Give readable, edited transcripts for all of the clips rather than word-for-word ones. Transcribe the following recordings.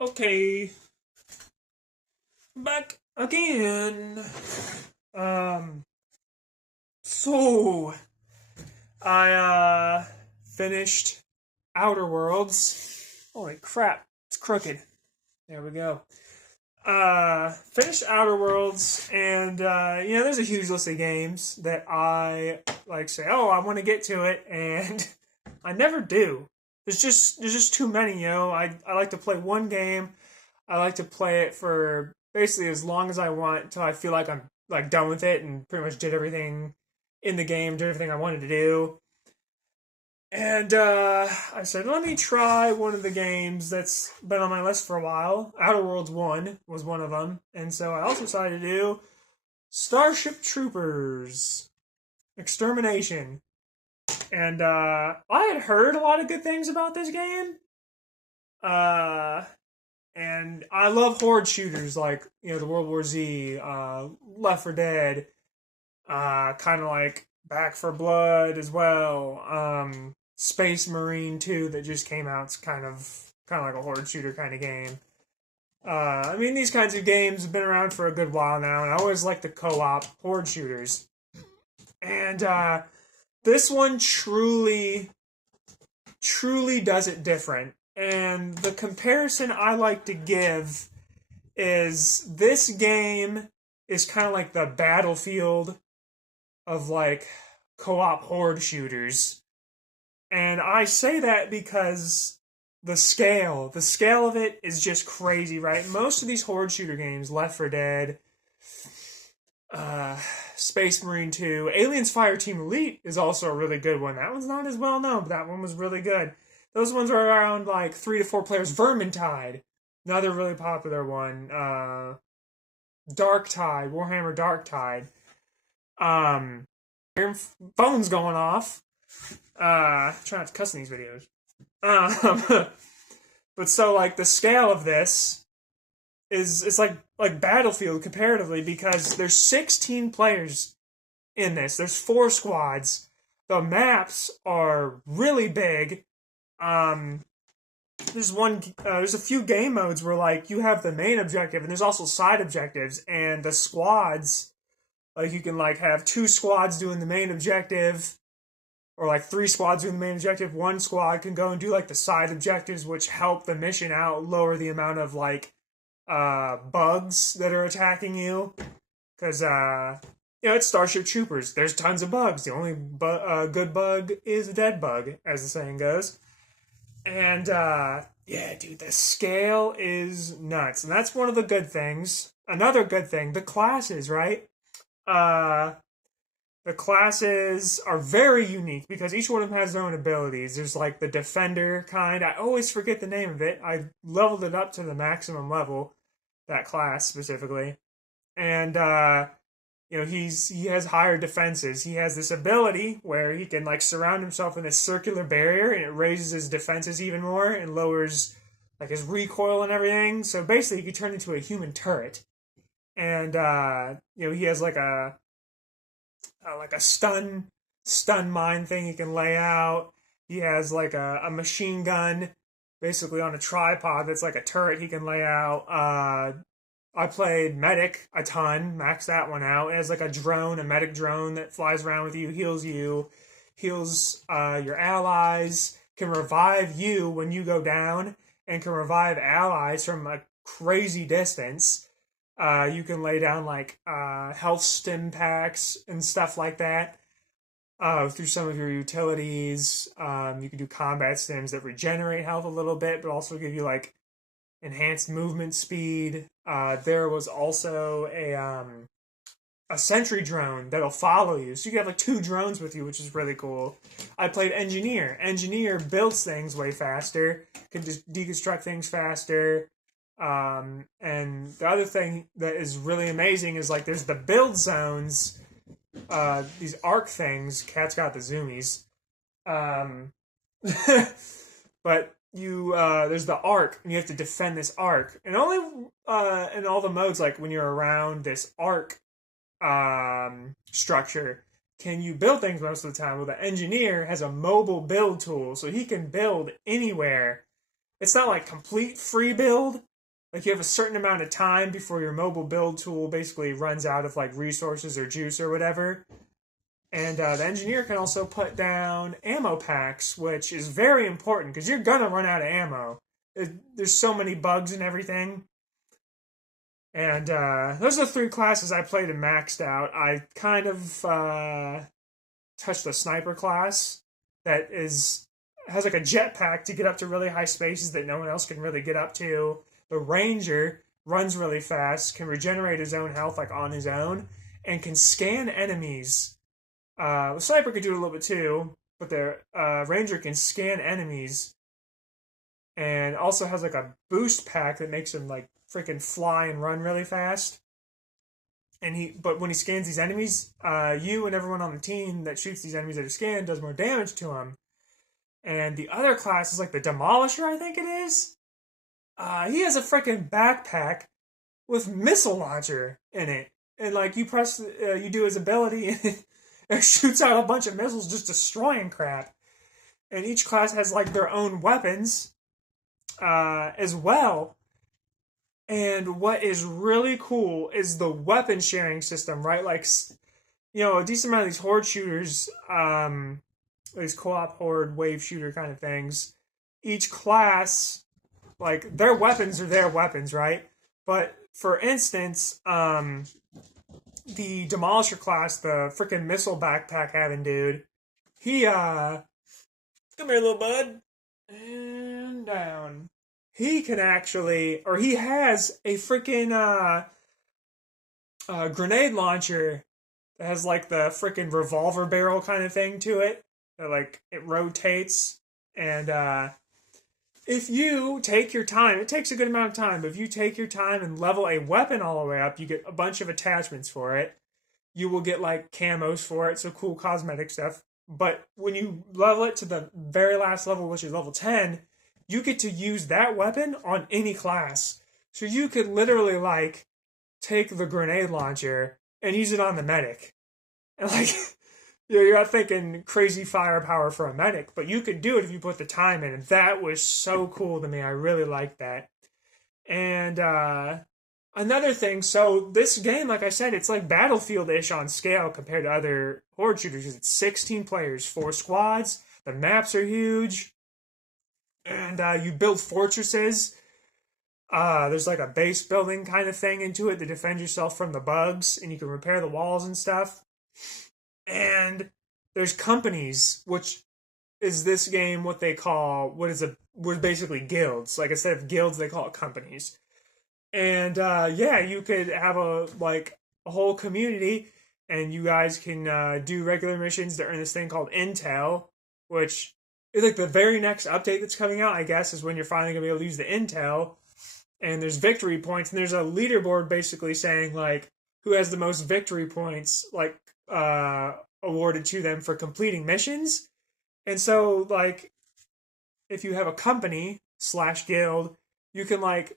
Okay, back again. Um, so I finished Outer Worlds. Holy crap, it's crooked. There we go. Finished Outer Worlds, and there's a huge list of games that I like say, oh, I want to get to it, and I never do. There's just too many, I like to play one game. I like to play it for basically as long as I want until I feel like I'm like done with it and pretty much did everything in the game, did everything I wanted to do. And I said, let me try one of the games that's been on my list for a while. Outer Worlds 1 was one of them. And so I also decided to do Starship Troopers Extermination. And I had heard a lot of good things about this game. Uh, and I love horde shooters like, the World War Z, Left 4 Dead, kind of like Back for Blood as well. Space Marine 2 that just came out. It's kind of like a horde shooter kind of game. I mean, these kinds of games have been around for a good while now, and I always like the co-op horde shooters. And this one truly does it different. And the comparison I like to give is this game is kind of like the Battlefield of like co-op horde shooters. And I say that because the scale of it is just crazy, right? Most of these horde shooter games, Left 4 Dead, Space Marine 2, Aliens Fireteam Elite is also a really good one. That one's not as well known, but that one was really good. Those ones are around like 3 to 4 players. Vermintide, another really popular one. Darktide, Warhammer Darktide. Phone's going off. Try not to cuss in these videos. But so like the scale of this is it's like Battlefield comparatively because there's 16 players in this. There's 4 squads. The maps are really big. There's a few game modes where like you have the main objective and there's also side objectives, and the squads, like you can like have 2 squads doing the main objective, or like 3 squads doing the main objective. One squad can go and do like the side objectives, which help the mission out, lower the amount of like bugs that are attacking you, because it's Starship Troopers. There's tons of bugs. The only good bug is a dead bug, as the saying goes. And yeah, dude, the scale is nuts, and that's one of the good things. Another good thing, the classes, right? The classes are very unique because each one of them has their own abilities. There's like the defender kind. I always forget the name of it. I leveled it up to the maximum level, that class specifically. And he has higher defenses. He has this ability where he can like surround himself in this circular barrier, and it raises his defenses even more and lowers like his recoil and everything. So basically, he can turn into a human turret. And he has like a stun mine thing he can lay out. He has like a machine gun basically on a tripod that's like a turret he can lay out. I played Medic a ton, maxed that one out. It has like a medic drone that flies around with you, heals your allies, can revive you when you go down, and can revive allies from a crazy distance. You can lay down like health stim packs and stuff like that through some of your utilities. You can do combat stims that regenerate health a little bit, but also give you like enhanced movement speed. There was also a sentry drone that'll follow you, so you can have like 2 drones with you, which is really cool. I played Engineer. Engineer builds things way faster, can just deconstruct things faster. And the other thing that is really amazing is like there's the build zones, these arc things. Cat's got the zoomies. But there's the arc, and you have to defend this arc. And only in all the modes, like when you're around this arc structure, can you build things most of the time. Well, the engineer has a mobile build tool, so he can build anywhere. It's not like complete free build, Like you have a certain amount of time before your mobile build tool basically runs out of like resources or juice or whatever. And the engineer can also put down ammo packs, which is very important because you're gonna run out of ammo. There's so many bugs and everything. And those are the 3 classes I played and maxed out. I kind of touched the sniper class that has like a jetpack to get up to really high spaces that no one else can really get up to. The ranger runs really fast, can regenerate his own health like on his own, and can scan enemies. The sniper could do it a little bit too, but the ranger can scan enemies, and also has like a boost pack that makes him like freaking fly and run really fast. But when he scans these enemies, you and everyone on the team that shoots these enemies that are scanned does more damage to them. And the other class is like the Demolisher, I think it is. He has a freaking backpack with missile launcher in it, and like you do his ability, and it shoots out a bunch of missiles, just destroying crap. And each class has like their own weapons, as well. And what is really cool is the weapon sharing system, right? Like, a decent amount of these horde shooters, these co-op horde wave shooter kind of things, each class, like, their weapons are their weapons, right? But, for instance, the Demolisher class, the freaking missile backpack having dude, he, come here, little bud, and down. He can actually, or he has a freaking grenade launcher that has like the freaking revolver barrel kind of thing to it. That like it rotates. And if you take your time, it takes a good amount of time, but if you take your time and level a weapon all the way up, you get a bunch of attachments for it. You will get like camos for it, so cool cosmetic stuff. But when you level it to the very last level, which is level 10, you get to use that weapon on any class. So you could literally, like, take the grenade launcher and use it on the medic. And, like, you're not thinking crazy firepower for a medic, but you could do it if you put the time in. And that was so cool to me. I really liked that. And another thing, so this game, like I said, it's like Battlefield-ish on scale compared to other horde shooters. It's 16 players, 4 squads. The maps are huge. And you build fortresses. There's like a base building kind of thing into it to defend yourself from the bugs, and you can repair the walls and stuff. And there's companies, which is this game what they call, what basically guilds. Like instead of guilds, they call it companies. And you could have a whole community, and you guys can do regular missions to earn this thing called intel, which is like the very next update that's coming out, I guess, is when you're finally going to be able to use the intel. And there's victory points, and there's a leaderboard basically saying, like, who has the most victory points, like, awarded to them for completing missions. And so, like, if you have a company / guild, you can, like,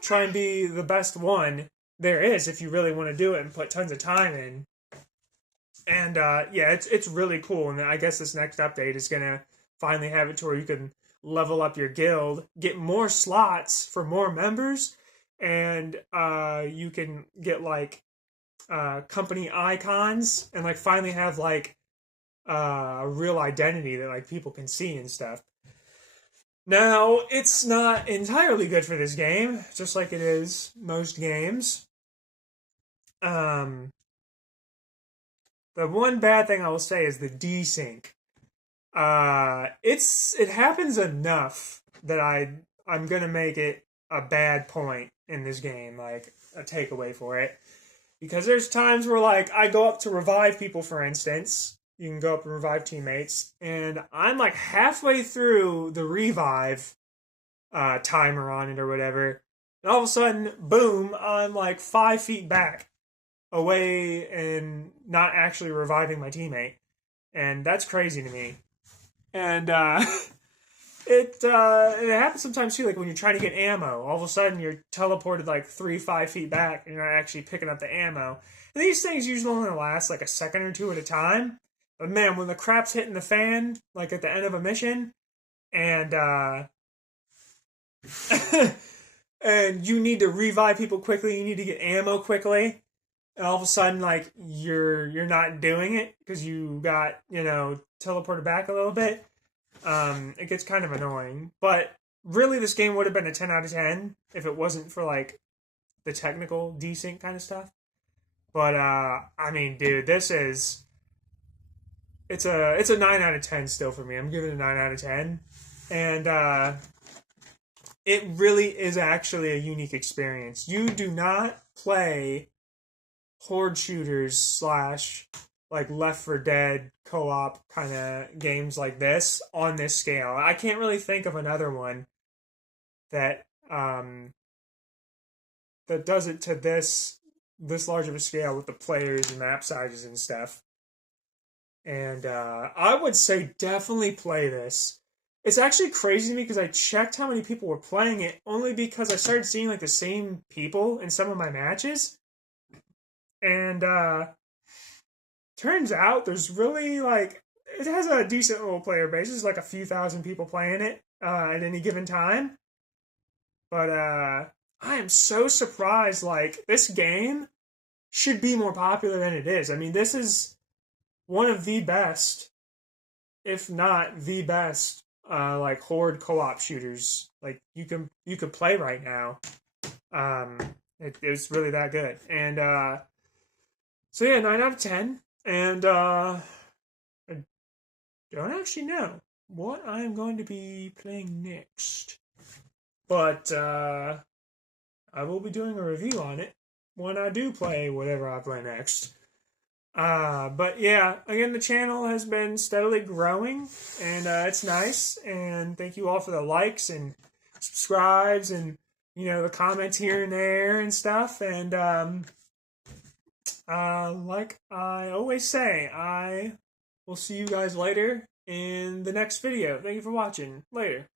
try and be the best one there is if you really want to do it and put tons of time in. And, it's really cool. And I guess this next update is going to finally have it to where you can level up your guild, get more slots for more members, and you can get like company icons and like finally have like a real identity that like people can see and stuff. Now, it's not entirely good for this game, just like it is most games. The one bad thing I will say is the desync. It happens enough that I'm gonna make it a bad point in this game, like a takeaway for it. Because there's times where like I go up to revive people, for instance. You can go up and revive teammates, and I'm like halfway through the revive timer on it or whatever, and all of a sudden, boom, I'm like 5 feet back away and not actually reviving my teammate. And that's crazy to me. And it happens sometimes too, like when you're trying to get ammo, all of a sudden you're teleported like 3-5 feet back and you're not actually picking up the ammo. And these things usually only last like a second or two at a time. But man, when the crap's hitting the fan, like at the end of a mission, and and you need to revive people quickly, you need to get ammo quickly, and all of a sudden, like, you're not doing it because you got, teleported back a little bit. It gets kind of annoying. But really, this game would have been a 10 out of 10 if it wasn't for, like, the technical decent kind of stuff. But I mean, dude, it's a 9 out of 10 still for me. I'm giving it a 9 out of 10. And it really is actually a unique experience. You do not play horde shooters / like Left 4 Dead co-op kind of games like this on this scale. I can't really think of another one that that does it to this large of a scale with the players and map sizes and stuff. And I would say definitely play this. It's actually crazy to me because I checked how many people were playing it only because I started seeing like the same people in some of my matches. And turns out there's really like, it has a decent little player base. There's like a few thousand people playing it at any given time. But I am so surprised. Like, this game should be more popular than it is. I mean, this is one of the best, if not the best, like horde co-op shooters like you could play right now. It's really that good. And so yeah, 9 out of 10. And I don't actually know what I'm going to be playing next, but I will be doing a review on it when I do play whatever I play next. But yeah, again, the channel has been steadily growing, and it's nice. And thank you all for the likes and subscribes and, the comments here and there and stuff. And like I always say, I will see you guys later in the next video. Thank you for watching. Later.